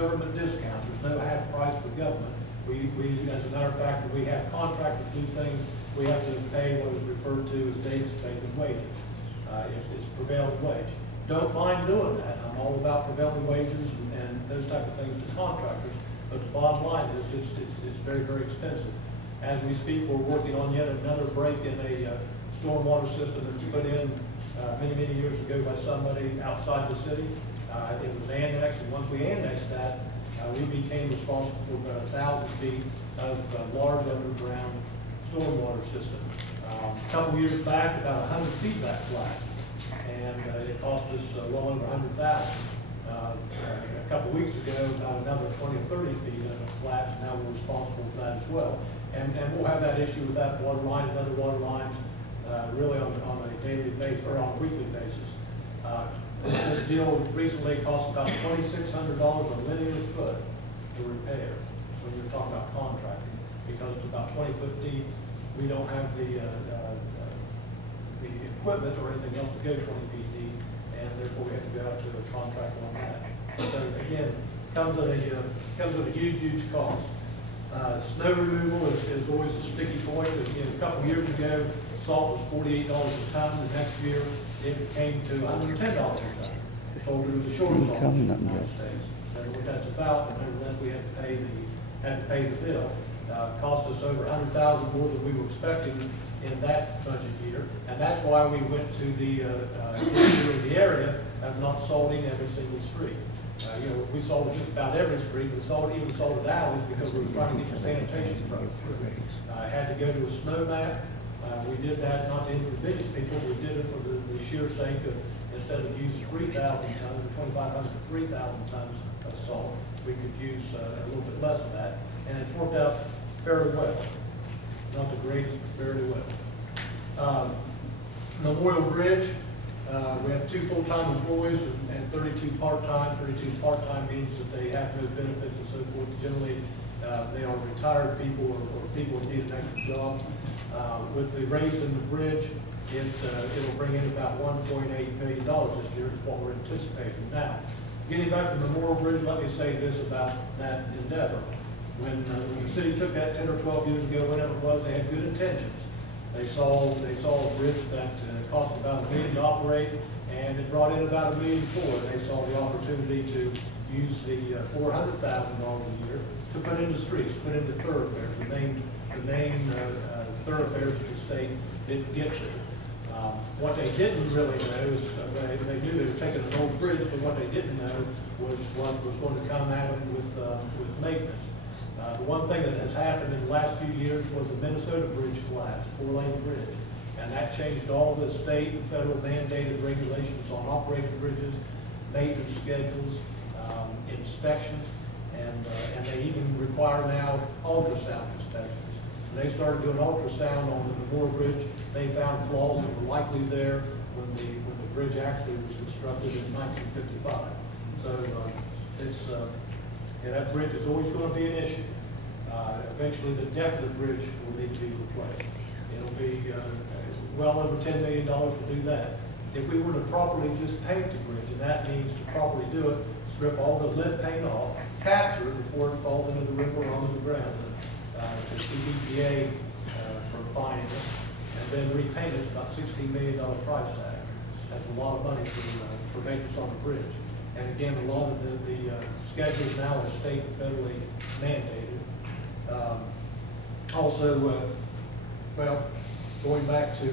government discounts. There's no half price for government. We, as a matter of fact, when we have contractors do things, we have to pay what is referred to as Davis Bacon wages. It's prevailing wage. Don't mind doing that. I'm all about prevailing wages and those type of things to contractors. But the bottom line is it's very, very expensive. As we speak, we're working on yet another break in a stormwater system that was put in many, many years ago by somebody outside the city. It was annexed, and once we annexed that, we became responsible for about 1,000 feet of large underground stormwater system. A couple years back, about 100 feet back flat, and it cost us well over 100,000. A couple weeks ago, about another 20 or 30 feet of flat, and now we're responsible for that as well. And we'll have that issue with that water line and other water lines really on a daily basis or on a weekly basis. This deal recently cost about $2,600 a linear foot to repair when you're talking about contracting, because it's about 20 foot deep. We don't have the equipment or anything else to go 20 feet deep, and therefore we have to go out to a contract on that. So again, comes at a huge, huge cost. Snow removal is always a sticky point. Again, a couple years ago, salt was $48 a ton. The next year, it came to $110 a ton. Told it was a shortage in the United States. That's what that's about. And nevertheless, we had to pay the bill. Cost us over $100,000 more than we were expecting in that budget year, and that's why we went to the issue in the area of not salting every single street. We salted just about every street, but even salted alleys because we were trying to get the sanitation truck through. I had to go to a snow map. We did that not to inconvenience people. We did it for the sheer sake of, instead of using 3,000 tons, 2,500 to 3,000 tons of salt, we could use a little bit less of that, and it's worked out fairly well. Not the greatest, but fairly well. Memorial Bridge, we have 2 full-time employees and 32 part-time. 32 part-time means that they have no benefits and so forth. Generally, they are retired people or people who need an extra job. With the raise in the bridge, it'll bring in about $1.8 million this year is what we're anticipating. Now, getting back to the Memorial Bridge, let me say this about that endeavor. When the city took that 10 or 12 years ago, whatever it was, they had good intentions. They saw a bridge that cost about $1 million to operate, and it brought in about $1.4 million. They saw the opportunity to use the $400,000 a year to put into streets, put into thoroughfares, the main thoroughfares that the state didn't get to. What they didn't really know is they knew they were taking an old bridge, but what they didn't know was what was going to come at them with maintenance. The one thing that has happened in the last few years was the Minnesota bridge collapse, 4-lane bridge. And that changed all the state and federal mandated regulations on operating bridges, maintenance schedules, inspections, and they even require now ultrasound inspections. When they started doing ultrasound on the Memorial Bridge, they found flaws that were likely there when the bridge actually was constructed in 1955. So that bridge is always going to be an issue. Eventually, the deck of the bridge will need to be replaced. It'll be well over $10 million to do that. If we were to properly just paint the bridge, and that means to properly do it, strip all the lead paint off, capture it before it falls into the river or onto the ground, to keep EPA from finding it, and then repaint it. It's about $16 million price tag. That's a lot of money for maintenance on the bridge. And again, a lot of the schedules now are state and federally mandated. Going back to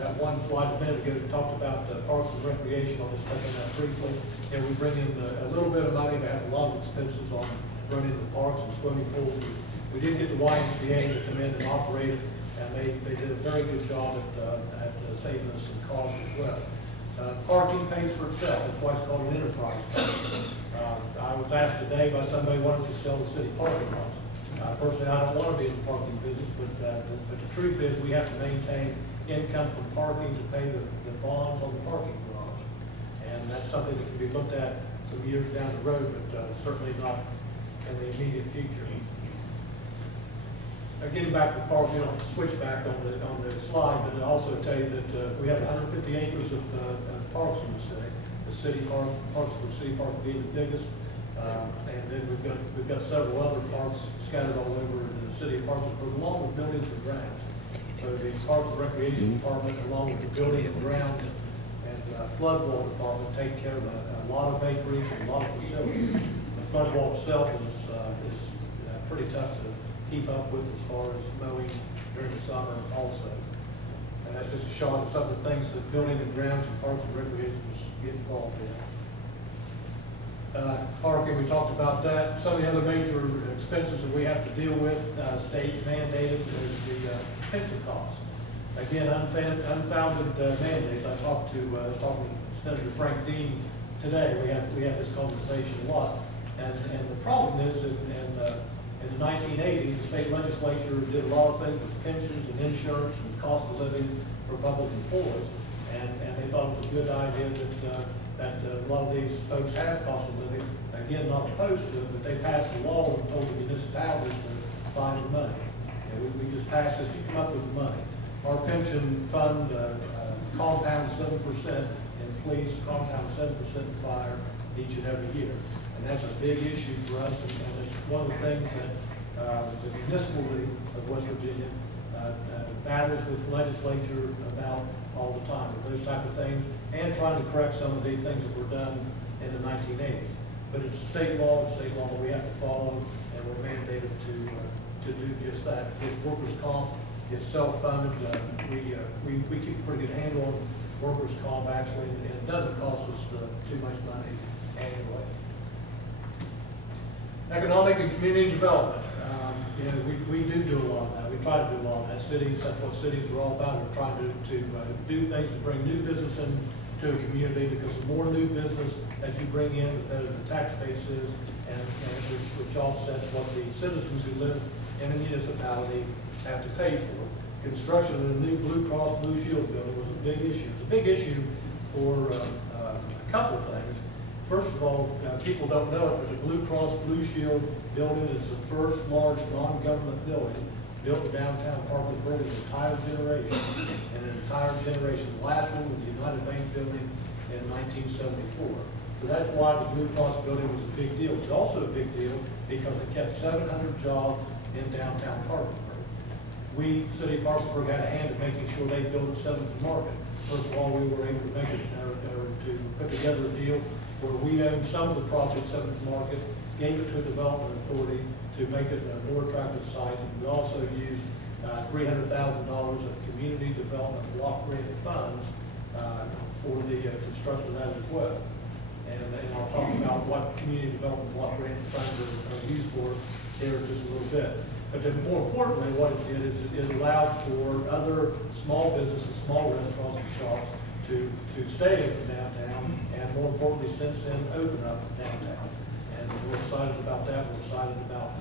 that one slide a minute ago that talked about parks and recreation, I'll just touch on that briefly. And we bring in a little bit of money. We have a lot of expenses on running the parks and swimming pools. We did get the YMCA to come in and operate it, and they did a very good job at saving us some costs as well. Parking pays for itself. That's why it's called an enterprise fund. I was asked today by somebody, why don't you sell the city parking lots? Personally, I don't want to be in the parking business, but the truth is we have to maintain income from parking to pay the bonds on the parking garage. And that's something that can be looked at some years down the road, but certainly not in the immediate future. Getting back to the parks, we don't switch back on the slide, but I'll also tell you that we have 150 acres of parks in the city. The city park, Parksburg City Park being the biggest, and then we've got several other parks scattered all over the city of Parkersburg, along with buildings and grounds. So the Parks and Recreation Department, along with the building and grounds and flood wall department, take care of a lot of acreage and a lot of facilities. The flood wall itself is pretty tough to keep up with as far as mowing during the summer also. And that's just a shot of some of the things that building and grounds and Parks and Recreation get involved in. Parking, we talked about that. Some of the other major expenses that we have to deal with, state mandated, is the pension costs. Again, unfounded mandates. I was talking to Senator Frank Dean today. We had this conversation a lot. And the problem is that in the 1980s, the state legislature did a lot of things with pensions and insurance and cost of living for public employees. And they thought it was a good idea that a lot of these folks have cost of living. Again, not opposed to it, but they passed a law and told the municipalities to find the money. And we just passed this, you come up with the money. Our pension fund compounds 7% in police, compounds 7% in fire each and every year. And that's a big issue for us, and it's one of the things that the Municipal League of West Virginia battles with legislature about all the time, those type of things, and trying to correct some of the things that were done in the 1980s. But it's state law that we have to follow, and we're mandated to do just that. It's workers' comp, it's self-funded. We keep a pretty good handle on workers' comp actually, and it doesn't cost us too much money annually. Economic and community development. We do a lot of that. We try to do a lot of that. Cities, that's what cities are all about. We're trying to do things to bring new business into a community, because the more new business that you bring in, the better the tax base is, and which offsets what the citizens who live in a municipality have to pay for. Construction of the new Blue Cross Blue Shield building was a big issue. It's a big issue for a couple of things. First of all, people don't know it, but the Blue Cross Blue Shield building is the first large non-government building built in downtown Parkersburg in an entire generation. The last one was the United Bank building in 1974. So that's why the Blue Cross building was a big deal. It's also a big deal because it kept 700 jobs in downtown Parkersburg. We, City of Parkersburg, had a hand in making sure they built a 7th Market. First of all, we were able to make it, to put together a deal where we owned some of the property, 7th Market, gave it to a development authority to make it a more attractive site. And we also used $300,000 of community development block grant funds for the construction of that as well. And I'll talk about what community development block grant funds are used for here in just a little bit. But then more importantly, what it did is it allowed for other small businesses, small restaurants and shops to stay in downtown, and more importantly, since then, open up downtown. And we're excited about that. We're excited about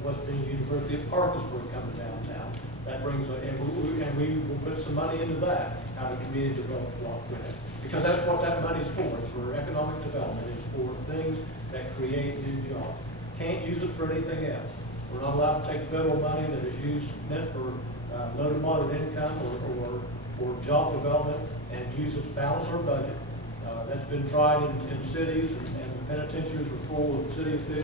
West Virginia University of Parkersburg coming downtown. That brings, and we will put some money into that out of community development block grant, because that's what that money is for. It's for economic development. It's for things that create new jobs. Can't use it for anything else. We're not allowed to take federal money that is meant for low to moderate income or for job development and use it to balance our budget. That's been tried in cities, and the penitentiaries are full of city officials